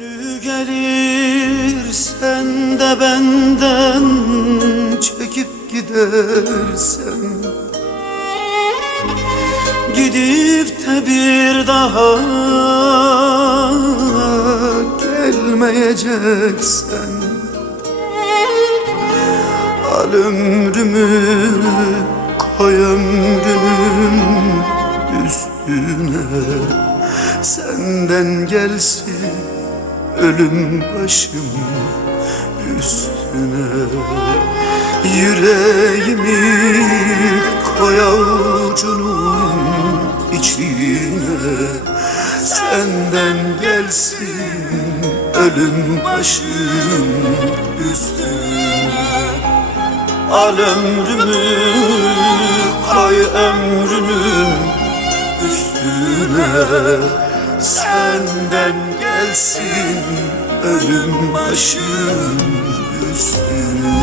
Günü gelir sen de benden çekip gidersen. Gidip de bir daha gelmeyeceksen. Al ömrümü koy ömrünün üstüne. Senden gelsin ölüm başım üstüne. Yüreğimi koy avucunun içine. Senden gelsin ölüm başım üstüne. Al ömrümü koy ömrünün üstüne. Senden gelsin ölüm başım üstüne